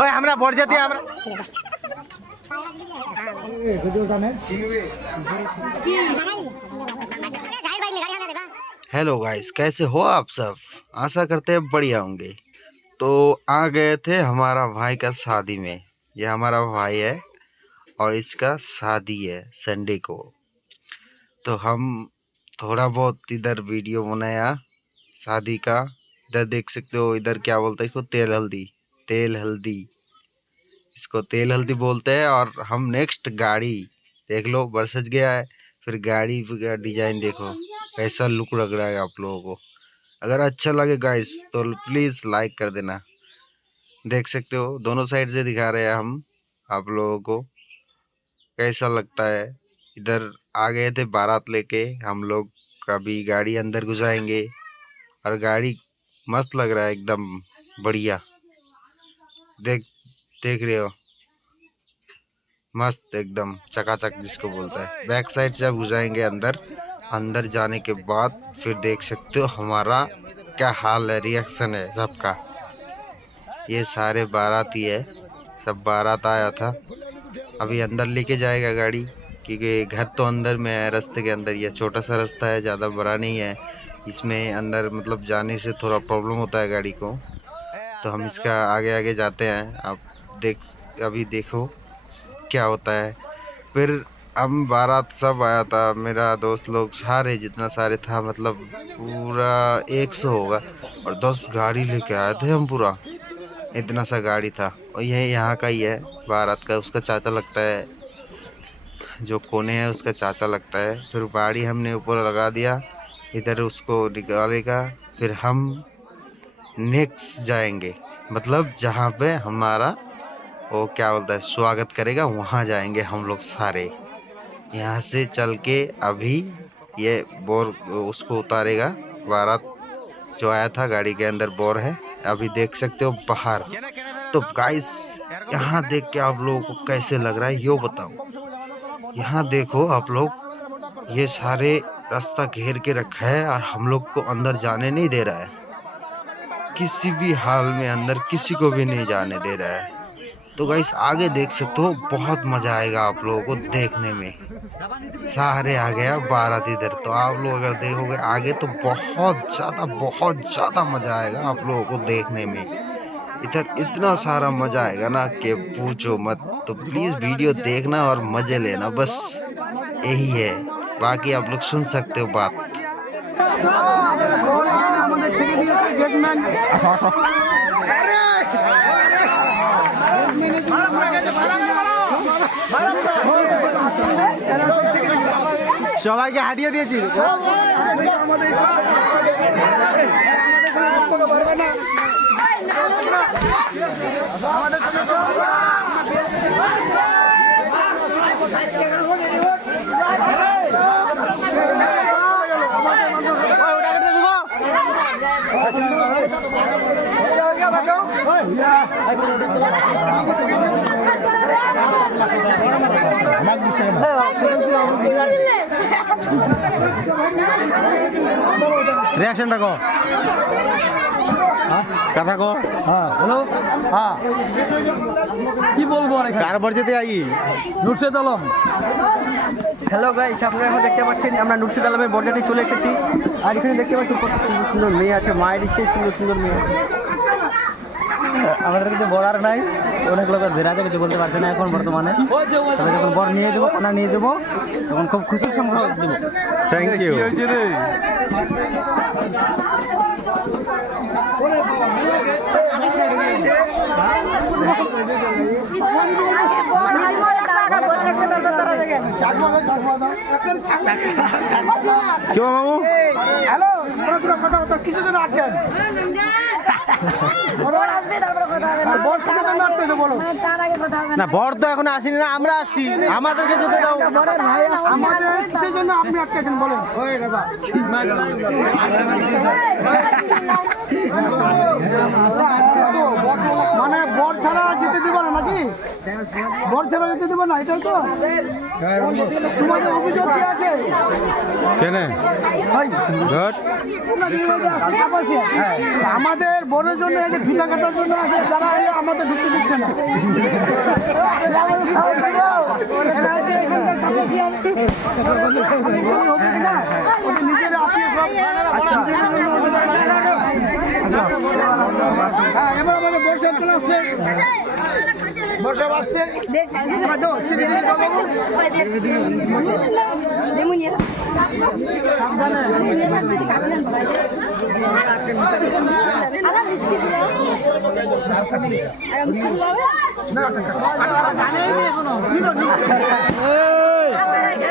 ওই আমরা বরযাত্রী আমরা हेलो गाइस, कैसे हो आप सब। आशा करते हैं बढ़िया होंगे। तो आ गए थे हमारा भाई का शादी में। ये हमारा भाई है और इसका शादी है संडे को। तो हम थोड़ा बहुत इधर वीडियो बनाया शादी का। इधर देख सकते हो, इधर क्या बोलते हैं इसको, तेल हल्दी। तेल हल्दी, इसको तेल हल्दी बोलते हैं। और हम नेक्स्ट गाड़ी देख लो, बरसज गया है। फिर गाड़ी का डिजाइन देखो कैसा लुक लग रहा है आप लोगों को। अगर अच्छा लगे गाइस तो प्लीज लाइक कर देना। देख सकते हो दोनों साइड से दिखा रहे हैं हम आप लोगों को कैसा लगता है। इधर आ गए थे बारात लेके हम लोग। अभी गाड़ी अंदर घुसाएंगे और गाड़ी मस्त लग रहा है एकदम बढ़िया। देख रहे हो, मस्त एकदम चकाचक जिसको बोलता है। बैक साइड से अब घुसाएंगे अंदर। अंदर जाने के बाद फिर देख सकते हो हमारा क्या हाल है, रिएक्शन है सबका। ये सारे बाराती है, सब बारात आया था। अभी अंदर लेके जाएगा गाड़ी, क्योंकि घर तो अंदर में है, रास्ते के अंदर। ये छोटा सा रास्ता है, ज़्यादा बड़ा नहीं है। इसमें अंदर मतलब जाने से थोड़ा प्रॉब्लम होता है गाड़ी को, तो हम इसका आगे आगे जाते हैं। आप अभी देखो क्या होता है। फिर हम बारात सब आया था, मेरा दोस्त लोग सारे जितना सारे था, मतलब पूरा 100 होगा। और 10 गाड़ी लेके आए थे हम, पूरा इतना सा गाड़ी था। और ये यहाँ का ही है बारात का, उसका चाचा लगता है, जो कोने है उसका चाचा लगता है। फिर गाड़ी हमने ऊपर लगा दिया, इधर उसको निकालेगा। फिर हम नेक्स्ट जाएंगे, मतलब जहाँ पे हमारा वो क्या बोलता है स्वागत करेगा, वहाँ जाएंगे हम लोग सारे। यहाँ से चल के अभी ये बोर उसको उतारेगा। बारात जो आया था गाड़ी के अंदर बोर है, अभी देख सकते हो बाहर। तो गाइस यहाँ देख के आप लोगों को कैसे लग रहा है यो बताओ। यहाँ देखो आप लोग, ये सारे रास्ता घेर के रखा है और हम लोग को अंदर जाने नहीं दे रहा है। किसी भी हाल में अंदर किसी को भी नहीं जाने दे रहा है। तो गाइस आगे देख सकते हो, बहुत मजा आएगा आप लोगों को देखने में। सारे आ गया बारात इधर, तो आप लोग अगर देखोगे आगे तो बहुत ज़्यादा मजा आएगा आप लोगों को देखने में। इधर इतना सारा मजा आएगा ना कि पूछो मत। तो प्लीज वीडियो देखना और मजे लेना, बस यही है। बाकी आप लोग सुन सकते हो बात। সবাইকে হারিয়ে দিয়েছি। रिएक्शन को কথা কো। হ্যাঁ হ্যালো, হ্যাঁ কি বলবো, কার বরযাত্রী আই নুরশেদ আলম। হ্যালো গাইস, আপনারা দেখতে পাচ্ছেন আমরা নুরশেদ আলমের বরযাত্রী চলে এসেছি। আর এখানে দেখতে পাচ্ছেন কত সুন্দর সুন্দর মেয়ে আছে, মায়ের সেই সুন্দর সুন্দর মেয়ে। আমাদের কিছু বলার নাই, অনেক লোক বেরাতে কিছু বলতে পারছে না এখন বর্তমানে। তবে যখন বর নিয়ে যাবো, কন্যা নিয়ে যাবো, তখন খুব খুশির সংবাদ দেবো। Thank you. কি মামু, হ্যালো, কথা কিসের জন্য আটকেন? না বর তো এখন আসেনি, না আমরা আসছি, আমাদেরকে যেতে দাও। আমাদের কিসের জন্য আপনি আটকেছেন বলেন? মানে বর ছাড়া যেতে দিব না নাকি? বর ছেড়ে যেতে দেবো না, এটাই তো তোমাদের অভিযোগ কি আছে? কেনে আমাদের বরের জন্য এই যে ফিতা কাটার জন্য আছে, যারা আমাদের ঢুকতে দিচ্ছে না। নিজের আত্মীয় সব এবার আমাদের বর্ষা চলে আসছে, বর্ষা আসছে।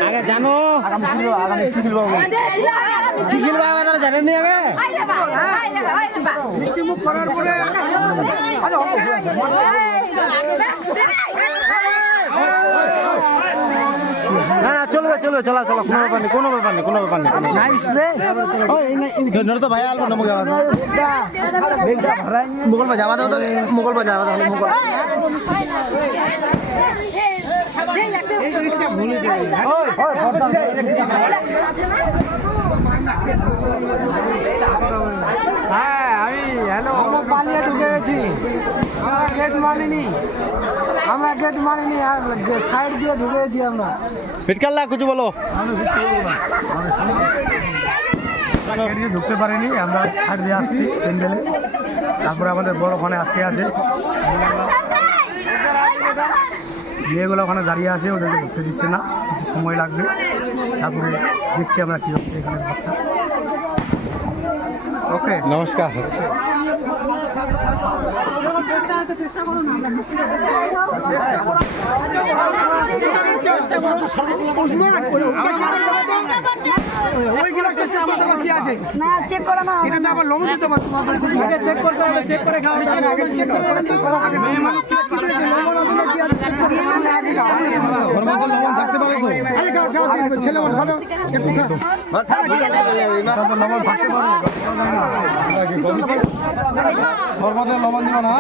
আগে জানো জানেন নি আগে মুখ করার পরে না চলবে চলবে চলা চলা কোনো ব্যাপার নেই কোনো ব্যাপার নেই তো ভাই আলবো না মুঘল বাজা আমাদের মুঘল বাজা আমাদের মুঘল হ্যাঁ আমি হ্যালো আমরা পালিয়ে ঢুকে গেছি, আমরা গেট মানিনি আর সাইড দিয়ে ঢুকে গেছি আমরা। ফিটকাল্লা কিছু বলো ঢুকতে পারিনি, আমরা সাইড দিয়ে আসছি প্যান্ডেলে। তারপরে আমাদের বড় ওখানে আটকে আছে, মেয়েগুলো ওখানে দাঁড়িয়ে আছে, ওদেরকে ঢুকতে দিচ্ছে না, কিছু সময় লাগবে। তারপরে দেখছি আমরা কী হচ্ছে এখানে। ওকে নমস্কার ওই গ্লাসটা চেক করতে হবে কি আছে না, চেক করা না, এটা তো আবার লবণ দিতে হবে, তোমাদের আগে চেক করতে হবে, চেক করে খাওয়া হবে, আগে চেক করতে হবে, আগে মেয়ে মানুষ কি আছে লবণ আছে না কি আছে চেক করতে হবে, আগে খাও, ওর মধ্যে লবণ থাকতে পারে তো, আগে খাও খাও ছেলে মানুষ খাও একটু খাও, তারপর লবণ থাকতে পারে, ওর মধ্যে লবণ দিও না।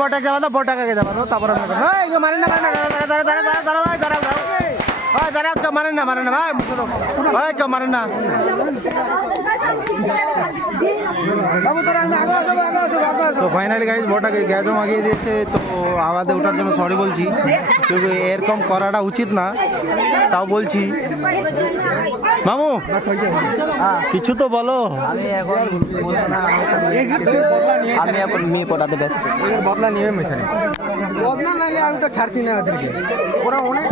বটাকে যাবা তো বটাকে যাবা তো তারপরে মারেন না দাঁড়াও মারেন না ভাই কেউ মারেন না। তো ফাইনালি গাইজ বটাকে গ্যাসও মাগিয়ে দিয়েছে, তো আওয়াজে ওঠার জন্য সরি বলছি, কিন্তু এরকম করাটা উচিত না, তাও বলছি। মামু কিছু তো বলো। আমি এখন মেয়ে পটাতে ব্যস্ত, বদলা নিয়ে মেশানে বদলা নাইলে আমি তো ছাড়ছি না ওদেরকে, ওরা অনেক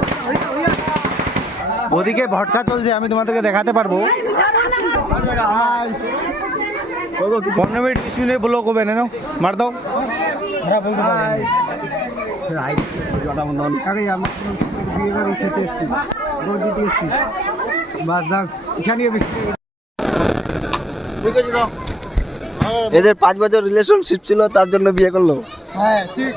ওদিকে ভটকা চলছে, আমি তোমাদেরকে দেখাতে পারবো। 15 মিনিট 20 মিনিট ব্লক হবে না, মার দাও। খেতে এসছি, রোজ যেতে এসছি, বাস দাম এখানে এদের 5 বছর রিলেশনশিপ ছিল, তার জন্য বিয়ে করলো। হ্যাঁ ঠিক,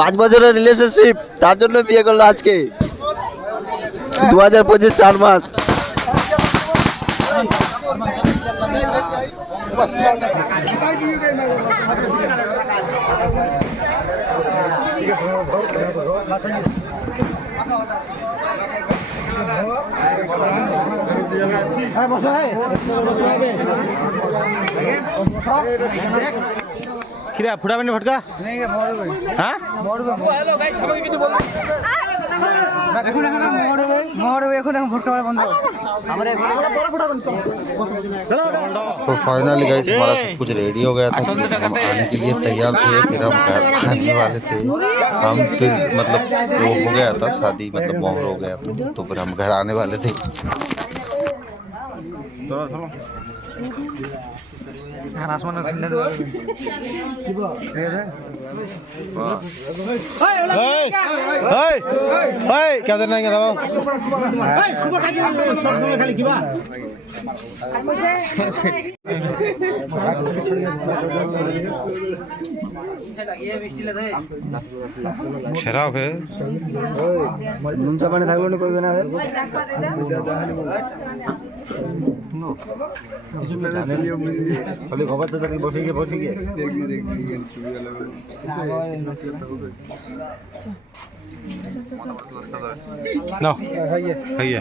5 বছরের রিলেশনশিপ, তার জন্য বিয়ে করলো আজকে 2025 4 মাস। কিরা ফুটাবেন ভটকা? হ্যাঁ तो फाइनली गाइस हमारा सब कुछ रेडी हो गया था, हम आने के लिए तैयार थे, फिर हम घर आने वाले थे। हम फिर मतलब वो हो गया था शादी, मतलब मोहर हो गया था, तो फिर हम घर आने वाले थे। কেমন নাই দাও সেরা হবে নুন চা পানি থাকলো না কইবে না খবর তো বসে গিয়ে No. Iya.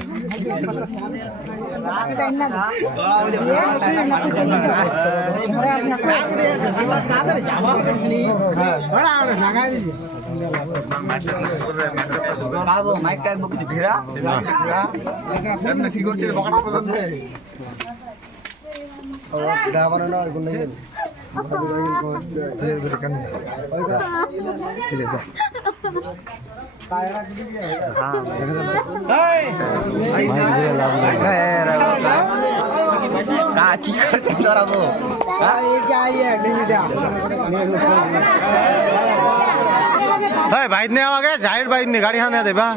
বাইক নিয়ে আমাকে জাহির বাইক নিয়ে গাড়ি হানে দেবা